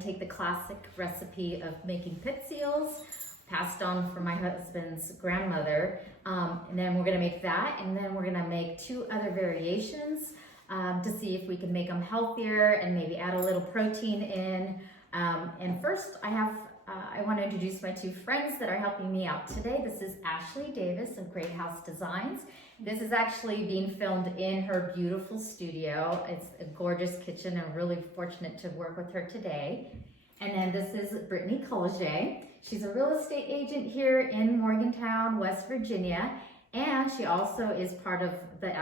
take the classic recipe of making pizzelles, passed on from my husband's grandmother, and then we're gonna make that, and then we're gonna make 2 other variations to see if we can make them healthier and maybe add a little protein in. And first, I want to introduce my 2 friends that are helping me out today. This is Ashley Davis of Great House Designs. This is actually being filmed in her beautiful studio. It's a gorgeous kitchen. I'm really fortunate to work with her today. And then this is Brittany Collier. She's a real estate agent here in Morgantown, West Virginia. And she also is part of the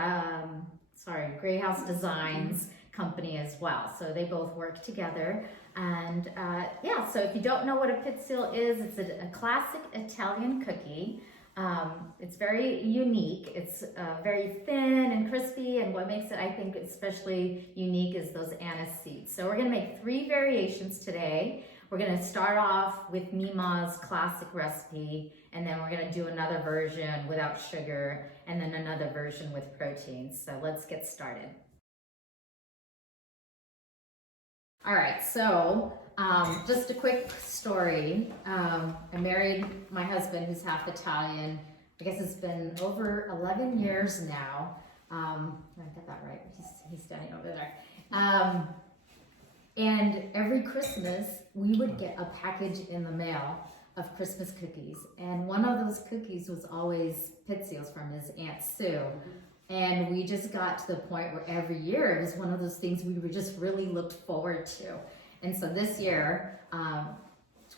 Great House Designs company as well. So they both work together. And yeah, so if you don't know what a pizzelle is, it's a classic Italian cookie. It's very unique. It's very thin and crispy, and what makes it, I think, especially unique is those anise seeds. So we're gonna make 3 variations today. We're gonna start off with Mima's classic recipe, and then we're gonna do another version without sugar, and then another version with protein. So let's get started. All right, so just a quick story. I married my husband, who's half Italian. I guess it's been over 11 years now. I got that right, he's standing over there. And every Christmas, we would get a package in the mail of Christmas cookies. And one of those cookies was always pizzelles from his Aunt Sue. And we just got to the point where every year it was one of those things we were just really looked forward to. And so this year,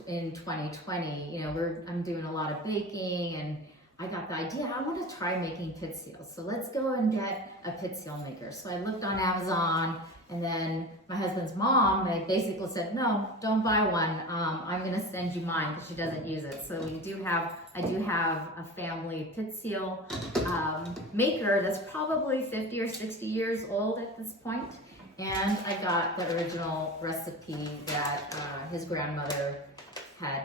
in 2020, you know, I'm doing a lot of baking, and I got the idea, I want to try making pizzelles. So let's go and get a pizzelle maker. So I looked on Amazon, and then my husband's mom, they basically said, no, don't buy one. I'm gonna send you mine because she doesn't use it. So I do have a family pizzelle maker that's probably 50 or 60 years old at this point. And I got the original recipe that his grandmother had,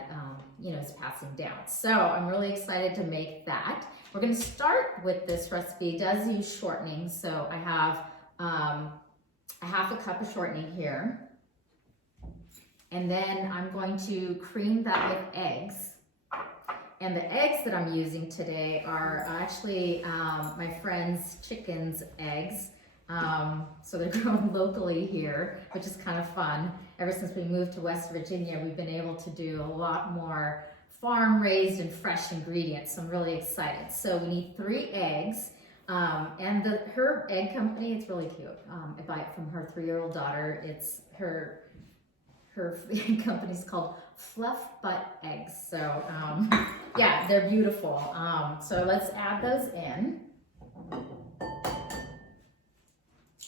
is passing down. So I'm really excited to make that. We're gonna start with this recipe. It does use shortening. So I have a half a cup of shortening here. And then I'm going to cream that with eggs. And the eggs that I'm using today are actually my friend's chicken's eggs. So they're grown locally here, which is kind of fun. Ever since we moved to West Virginia, we've been able to do a lot more farm-raised and fresh ingredients. So I'm really excited. So we need 3 eggs. And her egg company, it's really cute. I buy it from her 3-year-old daughter. It's her egg company's called Fluff Butt Eggs. So yeah, they're beautiful. So let's add those in.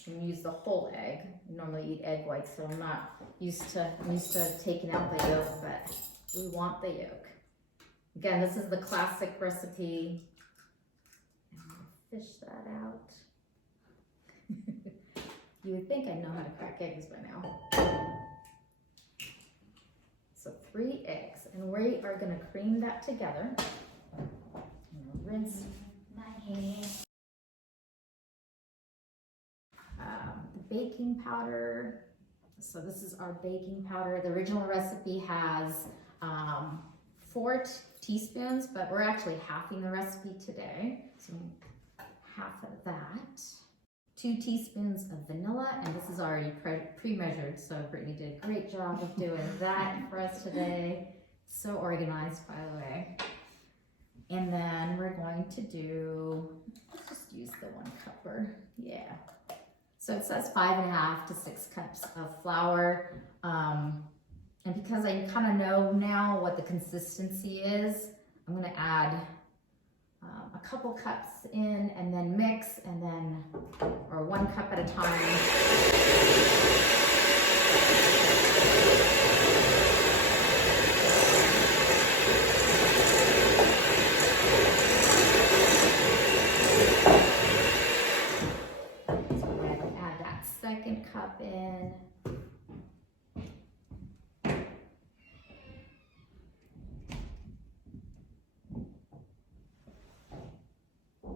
And use the whole egg. I normally eat egg whites, so I'm not used to taking out the yolk, but we want the yolk. Again, this is the classic recipe. Fish that out. You would think I know how to crack eggs by now. So 3 eggs, and we are gonna cream that together. I'm gonna rinse my hands. The baking powder. So this is our baking powder. The original recipe has 4 teaspoons, but we're actually halving the recipe today. So half of that. 2 teaspoons of vanilla, and this is already pre-measured, so Brittany did a great job of doing that for us today. So organized, by the way. And then we're going to do, let's just use the 1 cupper, yeah. So it says 5.5 to 6 cups of flour. And because I kind of know now what the consistency is, I'm gonna add a couple cups in and then mix, and then, or 1 cup at a time. So we're gonna add that 2nd cup in.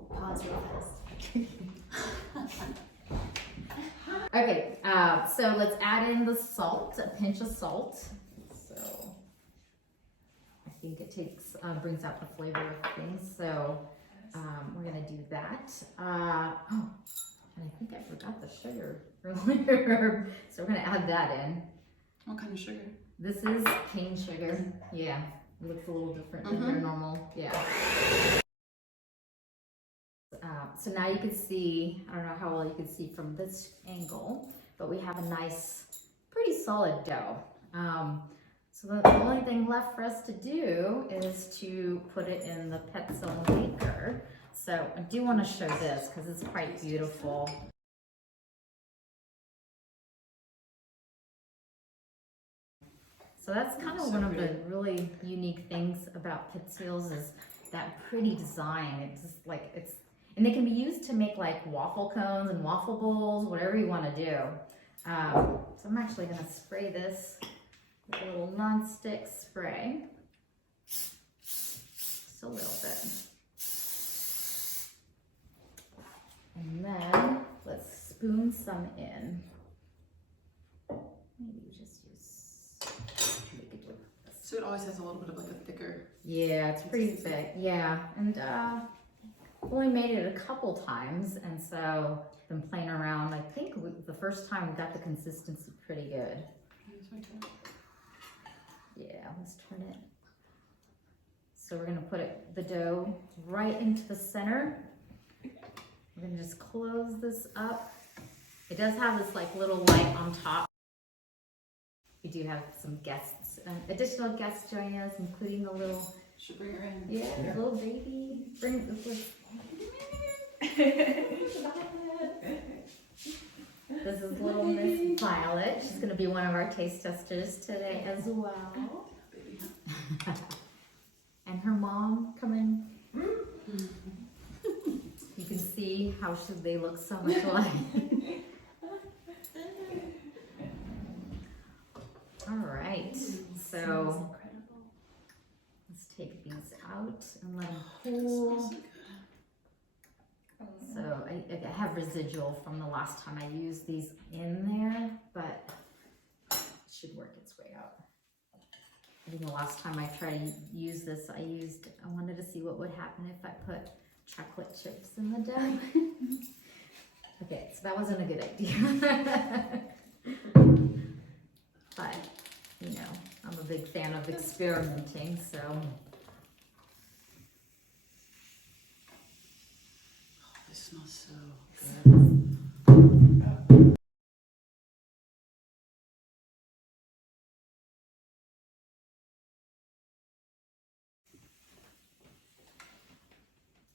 Pause real fast. Okay, So let's add in the salt, a pinch of salt. So I think it takes, brings out the flavor of things. So we're gonna do that. Oh, and I think I forgot the sugar earlier. So we're gonna add that in. What kind of sugar? This is cane sugar. Yeah, it looks a little different than your normal. Yeah. So now you can see, I don't know how well you can see from this angle, but we have a nice, pretty solid dough. So the only thing left for us to do is to put it in the Pizzelle maker. So I do want to show this because it's quite beautiful. So that's kind of one of the really unique things about Pizzelles is that pretty design. It's just like, and they can be used to make like waffle cones and waffle bowls, whatever you want to do. So I'm actually going to spray this with a little non-stick spray. Just a little bit. And then let's spoon some in. Maybe just use, so it always has a little bit of like a thicker. Yeah, it's pretty thick. Yeah, and only made it a couple times, and so been playing around. I think the first time we got the consistency pretty good. Yeah, let's turn it. So we're gonna put the dough right into the center. We're gonna just close this up. It does have this like little light on top. We do have some guests, additional guests joining us, including the little. Should bring her in. Yeah, little baby. Bring this. This is little Miss Violet. She's going to be one of our taste testers today as well. And her mom coming. You can see how they look so much alike. All right, so let's take these out and let them cool. So I have residual from the last time I used these in there, but it should work its way out. I think the last time I tried to use this, I wanted to see what would happen if I put chocolate chips in the dough. Okay, so that wasn't a good idea. But, you know, I'm a big fan of experimenting, so. This smells so good.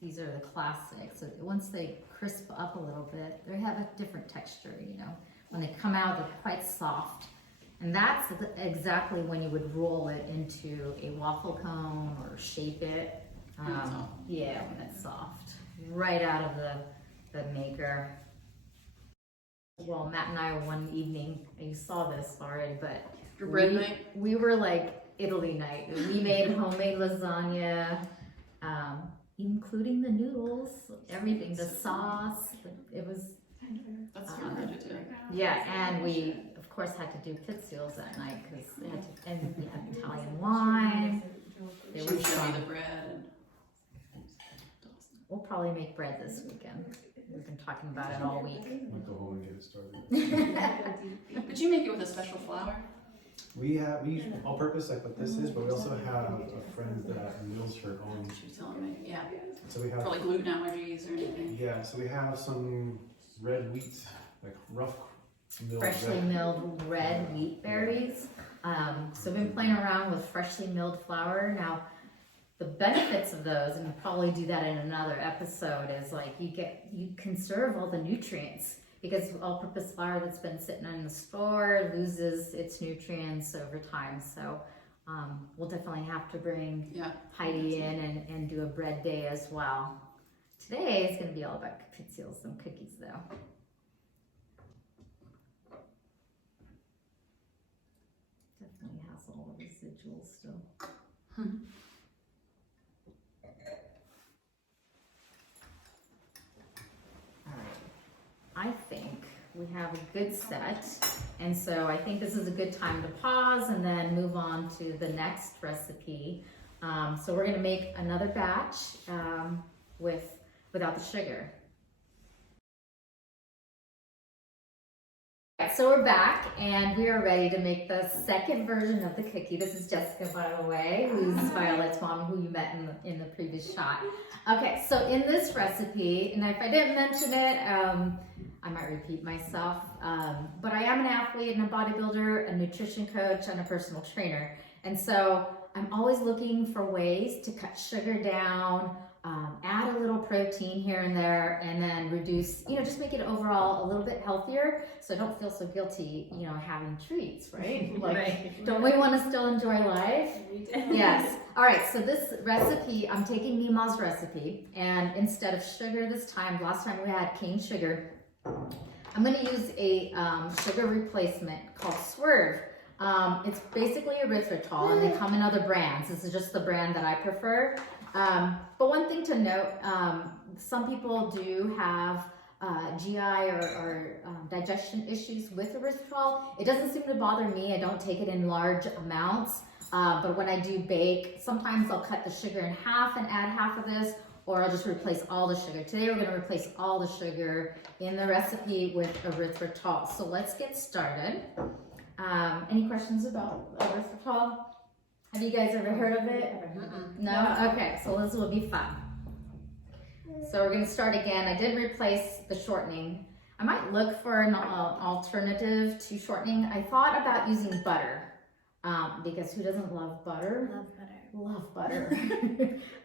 These are the classics. So once they crisp up a little bit, they have a different texture, you know. When they come out, they're quite soft. And that's exactly when you would roll it into a waffle cone or shape it. Yeah, when it's soft. Right out of the maker. Well, Matt and I one evening, you saw this already, but your bread night? We were like Italy night. We made homemade lasagna, including the noodles, everything, the sauce. It was. That's very good too. Yeah, and we of course had to do Pizzelles that night because they had to, and we had Italian wine. They were showing the bread. We'll probably make bread this weekend. We've been talking about it all week. We'll go home and get it started. But you make it with a special flour? We use all purpose like what this is, but we also have a friend that mills her own. She was telling me, yeah. So we have for like gluten allergies or anything. Yeah, so we have some red wheat, like rough milled Freshly milled red wheat berries. So we've been playing around with freshly milled flour. Now, the benefits of those, and we'll probably do that in another episode, is like you conserve all the nutrients because all-purpose flour that's been sitting in the store loses its nutrients over time. So we'll definitely have to bring Heidi in and do a bread day as well. Today is going to be all about Pizzelles and cookies, though. Definitely has all the residuals still. All right, I think we have a good set. And so I think this is a good time to pause and then move on to the next recipe. So we're gonna make another batch without the sugar. So we're back and we are ready to make the second version of the cookie. This is Jessica, by the way, who's Violet's mom, who you met in the previous shot. Okay, so in this recipe, and if I didn't mention it, I might repeat myself, but I am an athlete and a bodybuilder, a nutrition coach, and a personal trainer. And so I'm always looking for ways to cut sugar down, add a little protein here and there, and then reduce, just make it overall a little bit healthier so I don't feel so guilty, having treats, right? Like, Right. Don't we want to still enjoy life? Yes. All right, so this recipe, I'm taking Mima's recipe, and instead of sugar this time, last time we had cane sugar, I'm going to use a sugar replacement called Swerve. It's basically erythritol, and they come in other brands. This is just the brand that I prefer. But one thing to note, some people do have GI or digestion issues with erythritol. It doesn't seem to bother me. I don't take it in large amounts. But when I do bake, sometimes I'll cut the sugar in half and add half of this, or I'll just replace all the sugar. Today we're going to replace all the sugar in the recipe with erythritol. So let's get started. Any questions about erythritol? Have you guys ever heard of it? No? Okay, so this will be fun. So we're going to start again. I did replace the shortening. I might look for an alternative to shortening. I thought about using butter, because who doesn't love butter? Love butter.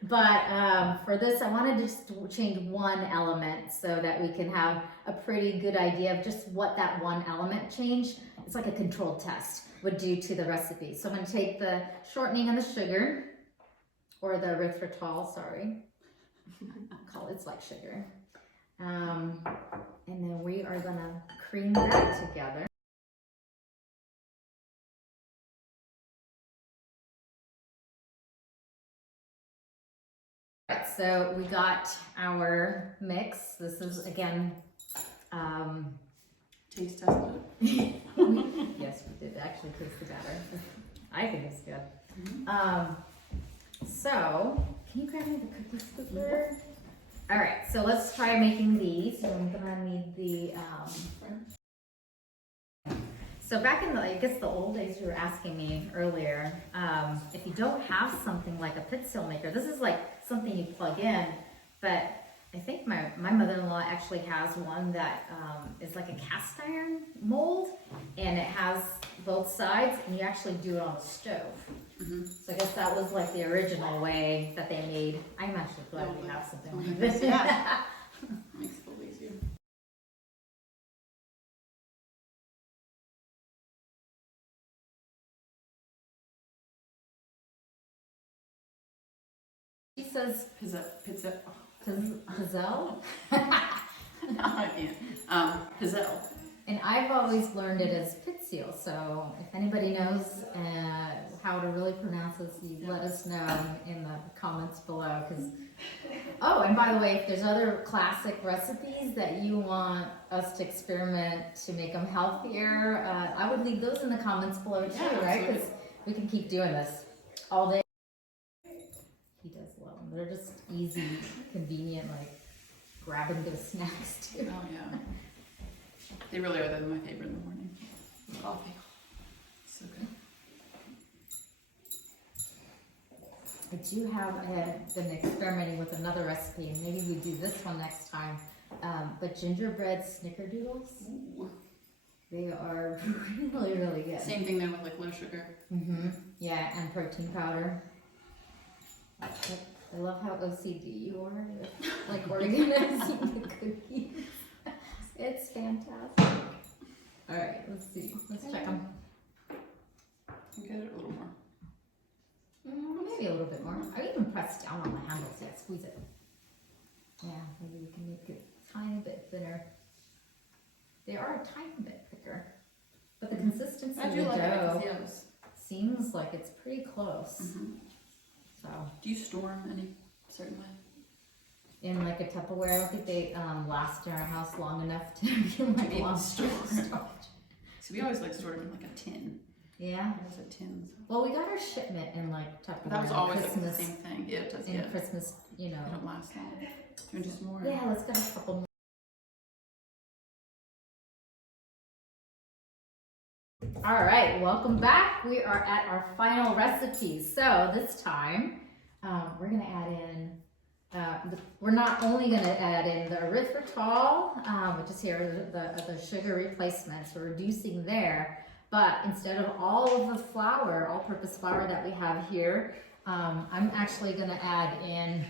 But for this, I wanted to just change one element so that we can have a pretty good idea of just what that one element change. It's like a controlled test would do to the recipe. So I'm going to take the shortening and the sugar, or the erythritol, sorry. It's like sugar. And then we are going to cream that together. Right, so we got our mix. This is, again, Taste test it. yes, we did actually taste the batter. I think it's good. So, can you grab me the cookie scooper? All right, so let's try making these. So I'm gonna need the, so back in the old days, you were asking me earlier, if you don't have something like a Pizzelle maker, this is like something you plug in, but I think my mother-in-law actually has one that is like a cast iron mold, and it has both sides, and you actually do it on the stove. So I guess that was like the original way that they made. I'm actually glad we have something like this. Yeah. Makes it a little easier. She says Pizzelle. Pizzelle, No, I can't. Pizzelle. and I've always learned it as Pizzelle. So if anybody knows how to really pronounce this, you let us know in the comments below. Oh, and by the way, if there's other classic recipes that you want us to experiment to make them healthier, I would leave those in the comments below too, Yeah, right? Because we can keep doing this all day. He does love them. They're just easy, convenient, like grab and go snacks too. Oh yeah. They really are. They're my favorite in the morning. Coffee. So good. I do have been experimenting with another recipe, and maybe we do this one next time. But gingerbread snickerdoodles, Ooh. they are really, really good. Same thing there with like low sugar. Yeah, and protein powder. I love how OCD you are with like organizing the cookies. It's fantastic. All right, let's see. Let's check them. Get it a little more. Maybe a little bit more. I even press down on the handles. Yeah, squeeze it. Yeah, maybe we can make it a tiny bit thinner. They are a tiny bit thicker, but the consistency of the dough seems like it's pretty close. So. Do you store them any certain way? In like a Tupperware, I don't think they last in our house long enough to be like long storage. So we always like stored them in like a tin. Yeah. It was a tin. Well, we got our shipment in like Tupperware. But that was always like the Christmas, same thing. Yeah, it does. in Yeah. Christmas, you know. They don't last long. Do you want to do some more? Yeah, let's get a couple more. All right, welcome back. We are at our final recipe. So this time, we're gonna add in, we're not only gonna add in the erythritol, which is here, the sugar replacement, so reducing there. But instead of all of the flour, all-purpose flour that we have here, I'm actually gonna add in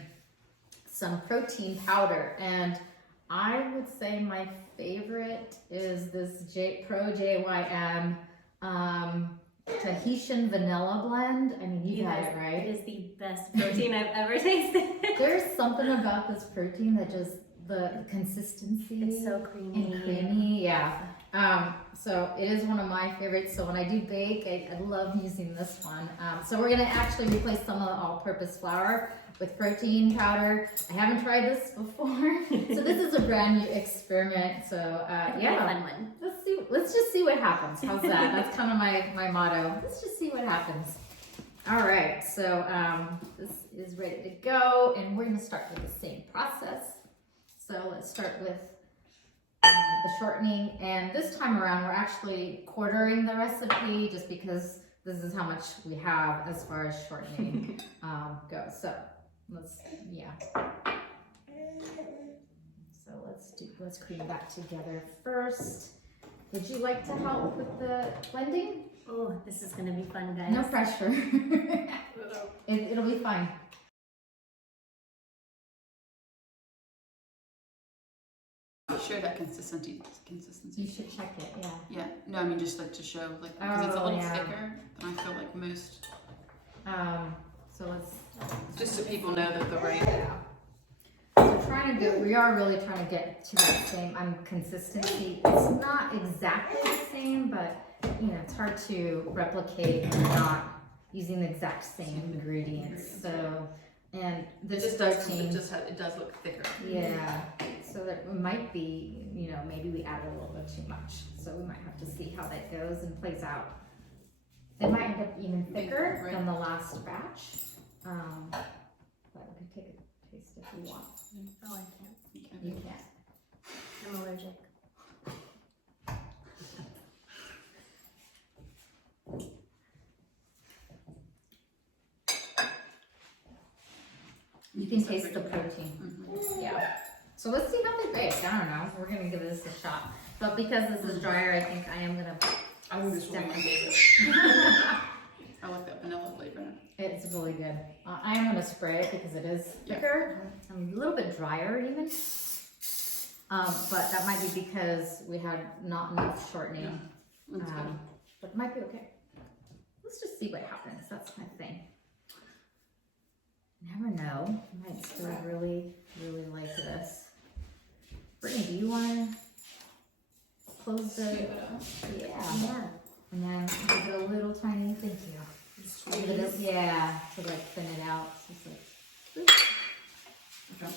some protein powder. And I would say my favorite is this Pro JYM Tahitian vanilla blend. I mean, you got it, right? It is the best protein I've ever tasted. There's something about this protein that just, the consistency. It's so creamy. And creamy, yeah. So it is one of my favorites. So when I do bake, I love using this one. So we're gonna actually replace some of the all-purpose flour with protein powder. I haven't tried this before, so this is a brand new experiment. So yeah, Fun one. let's just see what happens. How's that? That's kind of my motto. Let's just see what happens. All right, so this is ready to go, and we're gonna start with the same process. So let's start with the shortening, and this time around we're actually quartering the recipe just because this is how much we have as far as shortening goes. So let's cream that together first. Would you like to help with the blending? Oh, this is gonna be fun, guys. No pressure. It'll be fine. Share that consistency. You should check it, yeah. Yeah. No, I mean just like to show, like, because it's a Oh, little yeah. thicker than I feel like most. So let's Just so people know that the right. we are really trying to get to that same consistency. It's not exactly the same, but you know, it's hard to replicate when you're not using the exact same ingredients. So, and this protein, it does look thicker. yeah. So that it might be, you know, maybe we added a little bit too much. So we might have to see how that goes and plays out. It might end up even thicker than the last batch. But we can take a taste if you want. Oh, I can't. You can. I'm allergic. You can taste the protein. Mm-hmm. Yeah. So let's see how they bake. I don't know. We're gonna give this a shot. But because this is drier, I think I am gonna. I would just really like it. I like that vanilla flavor. It's really good. I am gonna spray it because it is thicker, and a little bit drier even. But that might be because we had not enough shortening. That's good. But it might be okay. Let's just see what happens. That's my thing. Never know. I might still really like this. Brittany, do you want to close the? Yeah. And then give it a little tiny. Thank you. Give it a, yeah, to like thin it out. Just like, Okay.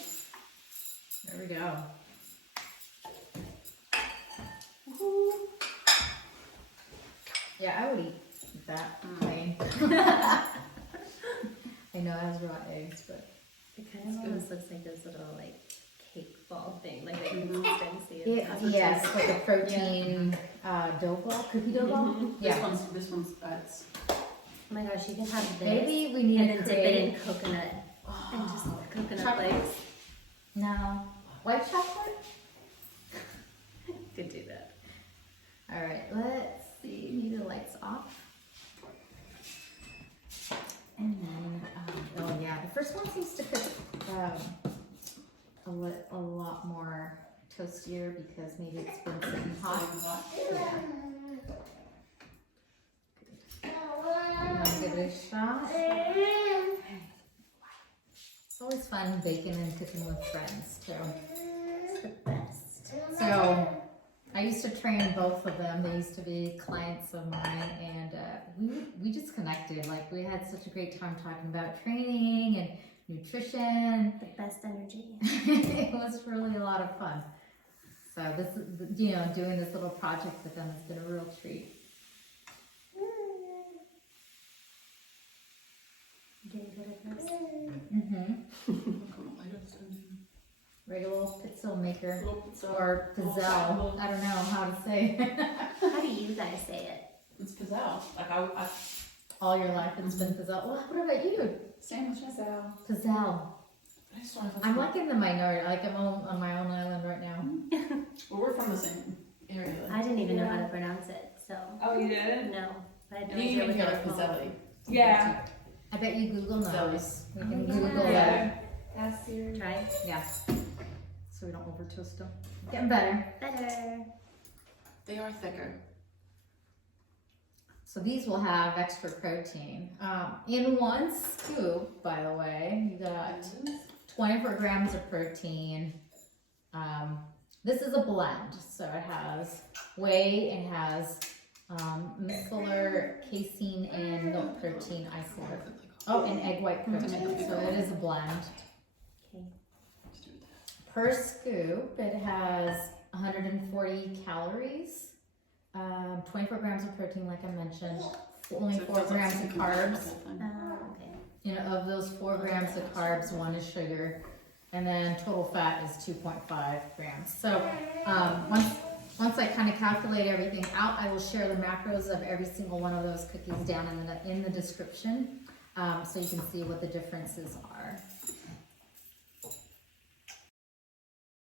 there we go. Yeah, I would eat that plain. I know it has raw eggs, but It kind of almost looks like this little like cake ball thing, like the consistency. yes, like a protein dough ball, cookie dough ball. Yeah. This one's it's Oh my gosh, you can have this. Maybe we need and to then dip create. it in coconut and just coconut Chocolate. flakes. No, white chocolate. Could do that. All right, let's see. Need the lights off. And then, oh yeah, the first one seems to cook a lot more toastier because maybe it's been sitting hot. Yeah. I'm gonna give it a shot. It's always fun baking and cooking with friends too. It's the best. So I used to train both of them. They used to be clients of mine, and we just connected. Like we had such a great time talking about training and nutrition. The best energy. It was really a lot of fun. So this is, you know, doing this little project with them has been a real treat. Getting good at this. Regular Pizzelle maker, Little Pizzelle. or Pizzelle, I don't know how to say. How do you guys say it? It's Pizzelle. Like I All your life it's been Pizzelle. What about you? same with Pizzelle. Pizzelle. I just wanted to I'm like in the minority, like I'm on my own island right now. Well, we're from the same area. I didn't even know how to pronounce it, so Oh, you did? no. I had no You idea even what hear they like were called. Pizzelle. Yeah. I bet you Google knows. We can Yeah. Google it. Ask your Try. Yeah. So we don't over toast them. Getting better. Better. They are thicker. So these will have extra protein. In one scoop, by the way, you got 24 grams of protein. This is a blend, so it has whey, it has micellar, casein, and milk protein isolate. Oh, and egg white protein, so it is a blend. Okay. Per scoop, it has 140 calories, 24 grams of protein, like I mentioned, only 4 grams of carbs. Okay. You know, of those 4 grams of carbs, 1 is sugar, and then total fat is 2.5 grams. So once I kind of calculate everything out, I will share the macros of every single one of those cookies down in the description, so you can see what the differences are.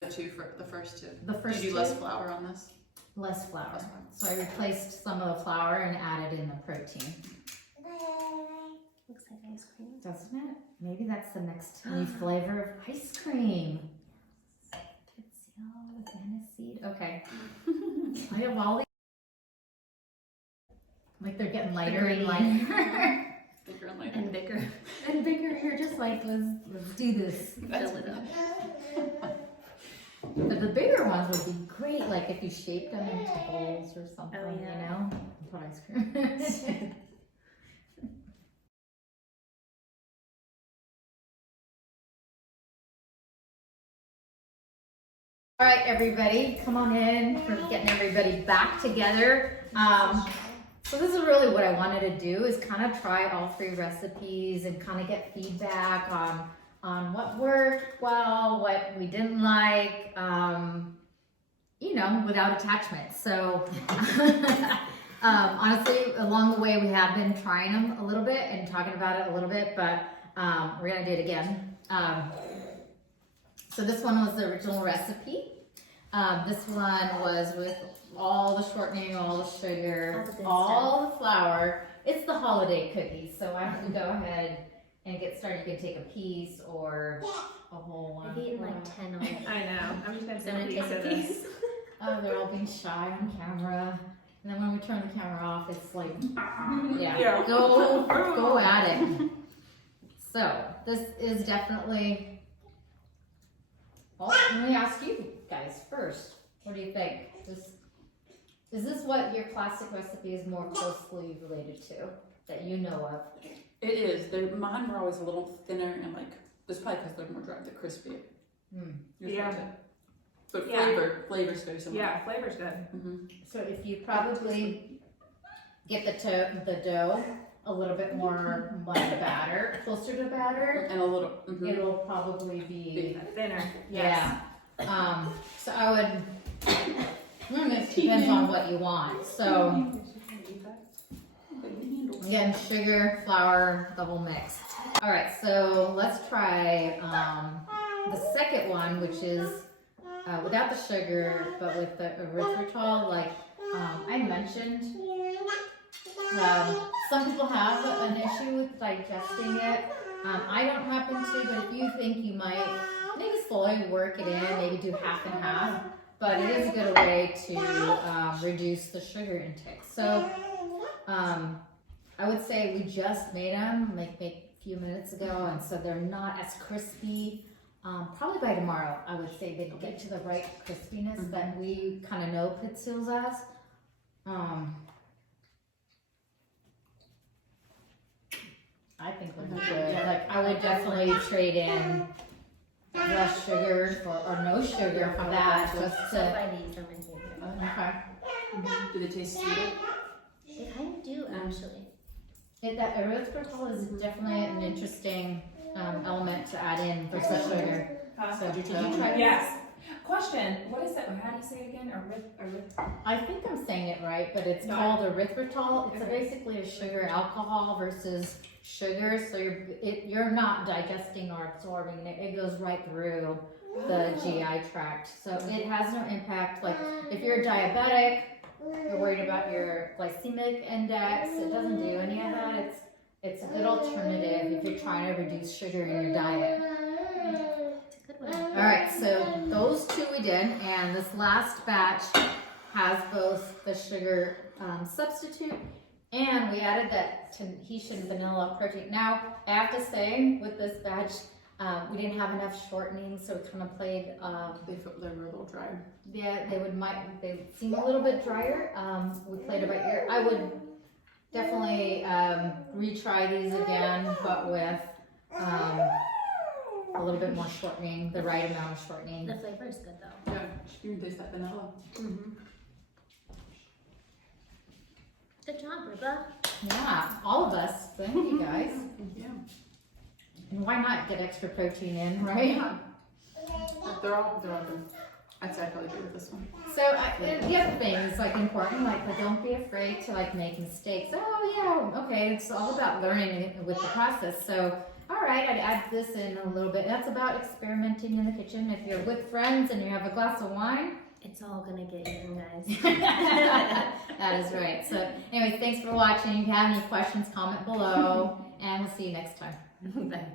The two for the first two. The first Did you two, do less flour on this? less flour. So I replaced some of the flour and added in the protein. Looks like ice cream. Doesn't it? Maybe that's the next new flavor of ice cream. Pizzelle with aniseed. Okay. I have all these. Like they're getting lighter and lighter. Thicker and lighter. And bigger. And bigger. You're just like, let's do this. That's Fill it up. But the bigger ones would be great, like if you shaped them into bowls or something, Oh, yeah. you know? Put ice cream. All right, everybody, come on in. We're getting everybody back together. So this is really what I wanted to do, is kind of try all 3 recipes and kind of get feedback on what worked well, what we didn't like, you know, without attachment. So honestly, along the way, we have been trying them a little bit and talking about it a little bit, but we're gonna do it again. So this one was the original recipe. This one was with all the shortening, all the sugar, all the flour. It's the holiday cookies, so I have to go ahead and get started. You can take a piece or a whole one. I've eaten like 10 already. I know. I'm just gonna So I'm take gonna a take a piece of piece. this. Oh, they're all being shy on camera. And then when we turn the camera off, it's like, yeah, Yeah. go at it. So this is definitely. Well, let me ask you guys first. What do you think? Is this what your classic recipe is more closely related to that you know of? It is. Mine were always a little thinner and like, it's probably because they're more dry, they're crispy. Yeah. But Yeah. flavor's very similar. Yeah, flavor's good. Mm-hmm. So if you probably get the dough a little bit more like batter, closer to batter, And a little. it'll probably be Thinner. yeah. So I would. This depends on what you want. So again, sugar, flour, the whole mix. All right, so let's try the second one, which is without the sugar, but with the erythritol. Like I mentioned, some people have an issue with digesting it. I don't happen to, but if you think you might, maybe slowly work it in, maybe do half and half. But it is a good way to reduce the sugar intake. So I would say we just made them like a few minutes ago, and so they're not as crispy. Probably by tomorrow, I would say they'd get to the right crispiness that we kind of know Pizzelles as. I think they're good. Like I would definitely trade in less sugar or no sugar from that, just So to. by these are my favorite. Okay. Do they taste sweeter? They kind of do actually. That erythritol is definitely an interesting element to add in versus sugar. So did you try this? Yes. Question, what is that, how do you say it again? I think I'm saying it right, but it's called erythritol. It's Okay. basically a sugar alcohol versus sugar, so you're not digesting or absorbing it. It goes right through the GI tract, so it has no impact. Like if you're diabetic, you're worried about your glycemic index. It doesn't do any of that. It's a good alternative if you're trying to reduce sugar in your diet. It's a good one. All right, so those two we did, and this last batch has both the sugar substitute, and we added that Tahitian vanilla protein. Now, I have to say, with this batch, we didn't have enough shortening, so it kind of played. They were a little dry. Yeah, they seem a little bit drier. We played it by ear. I would definitely retry these again, but with a little bit more shortening, the right amount of shortening. The flavor is good though. Yeah, you can taste that vanilla. Good job, Ruba. Yeah, all of us. Thank you guys. Yeah. And why not get extra protein in, right? They're all good. I'd say I'd probably go with this one. So the other thing is like important, like don't be afraid to like make mistakes. Oh yeah, okay. It's all about learning with the process. So all right, I'd add this in a little bit. That's about experimenting in the kitchen. If you're with friends and you have a glass of wine, It's all gonna get eaten, guys. that is right. So anyways, thanks for watching. If you have any questions, comment below, and we'll see you next time. Bye.